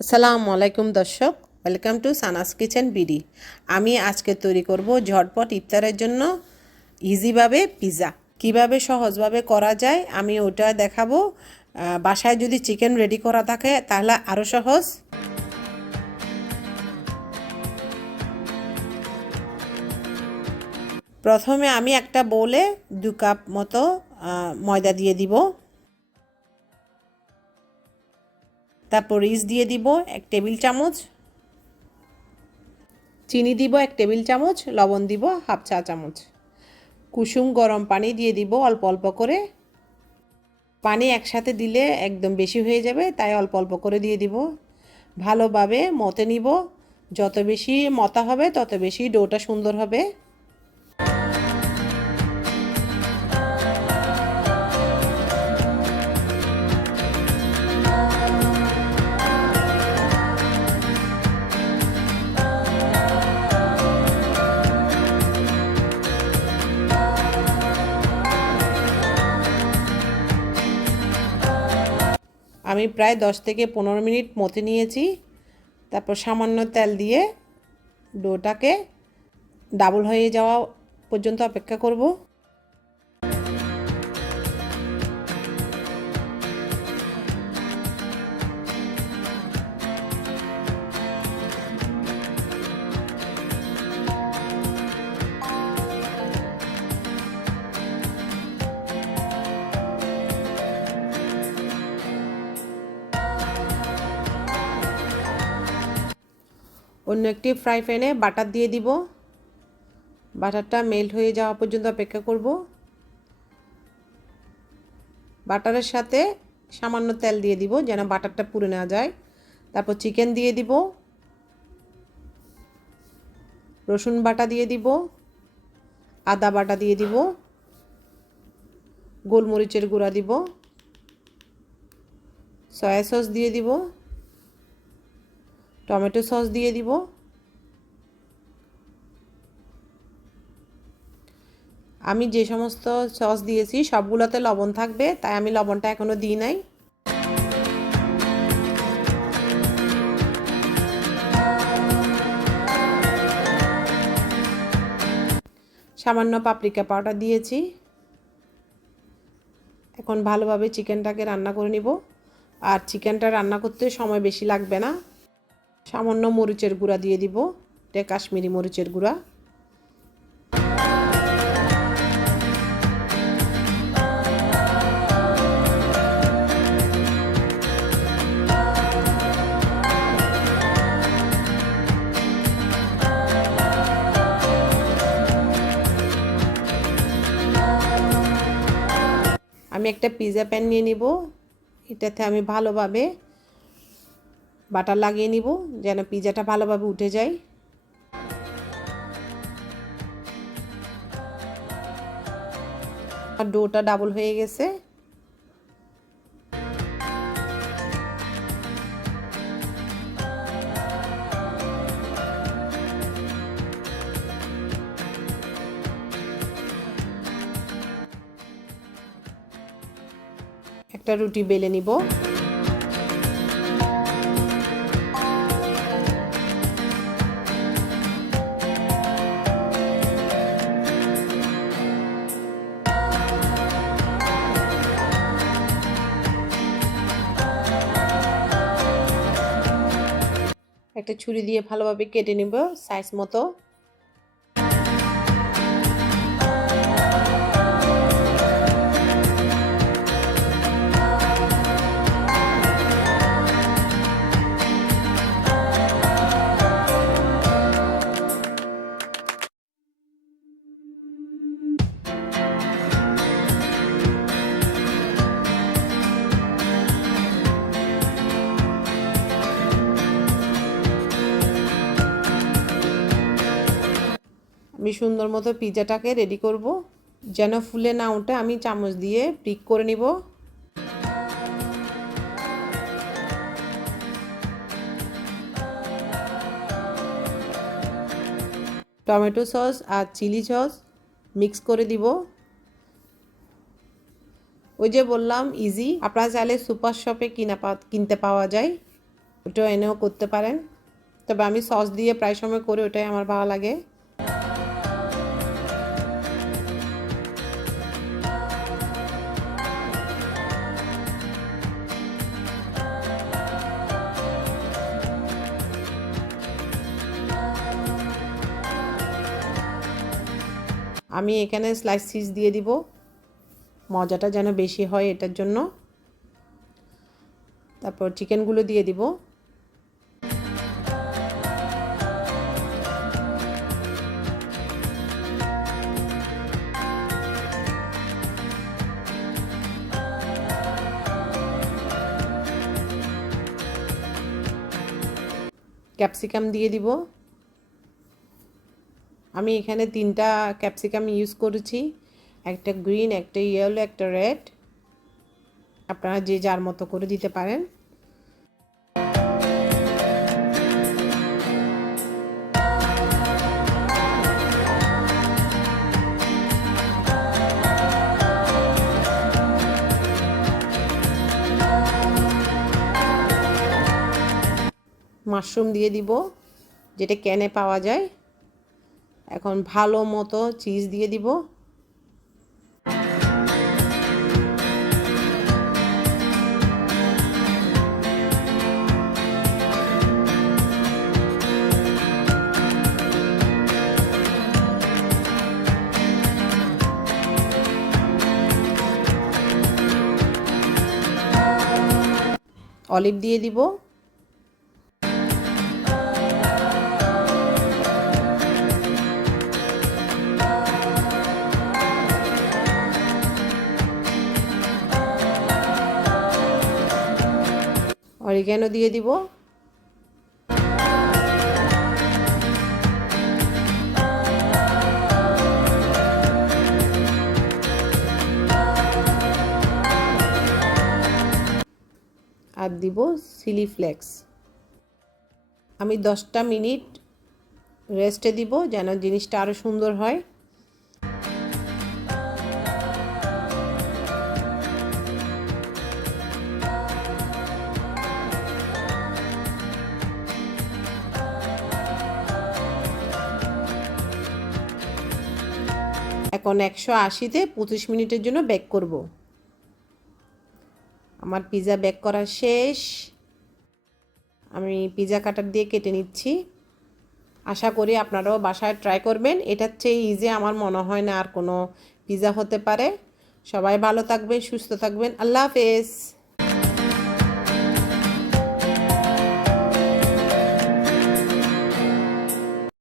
আসসালামু আলাইকুম দর্শক, welcome to Sana's kitchen BD. আমি আজকে তৈরি করব ঝটপট ইফতারের জন্য ইজিভাবে পিৎজা। কিভাবে সহজভাবে করা যায় আমি ওটা দেখাবো। বাসায় যদি চিকেন রেডি করা থাকে তাহলে আরও সহজ। প্রথমে আমি একটা বোলে 2 কাপ মতো ময়দা দিয়ে দিব। তারপর ইস্ট দিয়ে দিব 1 টেবিল চামচ, চিনি দিব 1 টেবিল চামচ, লবণ দিব 1/2 চা চামচ, কুসুম গরম পানি দিয়ে দিব অল্প অল্প করে। পানি একসাথে দিলে একদম বেশি হয়ে যাবে, তাই অল্প অল্প করে দিয়ে দিব। ভালোভাবে মতে নিব। যত বেশি মতা হবে তত বেশি ডোটা সুন্দর হবে। আমি প্রায় 10 থেকে 15 মিনিট মতে নিয়েছি। তারপর সামান্য তেল দিয়ে ডোটাকে ডাবল হয়ে যাওয়া পর্যন্ত অপেক্ষা করব। অন্য একটি ফ্রাই প্যানে বাটার দিয়ে দিব। বাটারটা মেল্ট হয়ে যাওয়া পর্যন্ত অপেক্ষা করব। বাটারের সাথে সামান্য তেল দিয়ে দিব যেন বাটারটা পুড়ে না যায়। তারপর চিকেন দিয়ে দিব, রসুন বাটা দিয়ে দিব, আদা বাটা দিয়ে দিব, গোলমরিচের গুঁড়া দিব, সয়া সস দিয়ে দিব, টমেটো সস দিয়ে দিব। আমি যে সমস্ত সস দিয়েছি সবগুলোতে লবণ থাকবে, তাই আমি লবণটা এখনো দিই নাই। সামান্য পাপরিকা পাউডার দিয়েছি। এখন ভালোভাবে চিকেনটাকে রান্না করে নিব। আর চিকেনটা রান্না করতে সময় বেশি লাগবে না। সামান্য মরিচের গুঁড়া দিয়ে দিব, এটা কাশ্মীরি মরিচের গুঁড়া। আমি একটা পিৎজা প্যান নিয়ে নিব। এটাতে আমি ভালোভাবে বাটার লাগিয়ে নিব যেন পিৎজাটা ভালোভাবে উঠে যায়। আর ডোটা ডাবল হয়ে গেছে। একটা রুটি বেলে নিব। একটা ছুরি দিয়ে ভালোভাবে কেটে নিব সাইজ মতো। আমি সুন্দর মতো পিৎজাটাকে রেডি করব। যেন ফুলে না ওঠে আমি চামচ দিয়ে প্রিক করে নিব। টমেটো সস আর চিলি সস মিক্স করে দিব। ওই যে বললাম ইজি, আপনারা চাইলে সুপার শপে কিনতে পাওয়া যায়। ওটাও এনেও করতে পারেন, তবে আমি সস দিয়ে প্রায় সময় করি, ওটাই আমার ভালো লাগে। আমি এখানে স্লাইস চিজ দিয়ে দিব, মজাটা যেন বেশি হয় এটার জন্য। তারপর চিকেনগুলো দিয়ে দিব। ক্যাপসিকাম দিয়ে দিব। আমি এখানে 3টা ক্যাপসিকাম ইউজ করেছি, একটা গ্রিন, একটা ইয়েলো, একটা রেড। আপনারা যে যার মতো করে দিতে পারেন। মাশরুম দিয়ে দিব, যেটা ক্যানে পাওয়া যায়। এখন ভালো মতো চিজ দিয়ে দিব। অলিভ দিয়ে দিব। অরিগ্যানো দিয়ে দিব। আর দিব চিলি ফ্লেক্স। আমি 10টা মিনিট রেস্টে দিব যেন জিনিসটা আরও সুন্দর হয়। এখন 180-তে 25 মিনিটের জন্য বেক করব। আমার পিৎজা বেক করা শেষ। আমি পিৎজা কাটার দিয়ে কেটে নিচ্ছি। আশা করি আপনারাও বাসায় ট্রাই করবেন। এটার চেয়ে ইজি আমার মনে হয় না আর কোনো পিৎজা হতে পারে। সবাই ভালো থাকবেন, সুস্থ থাকবেন। আল্লাহ হাফেজ।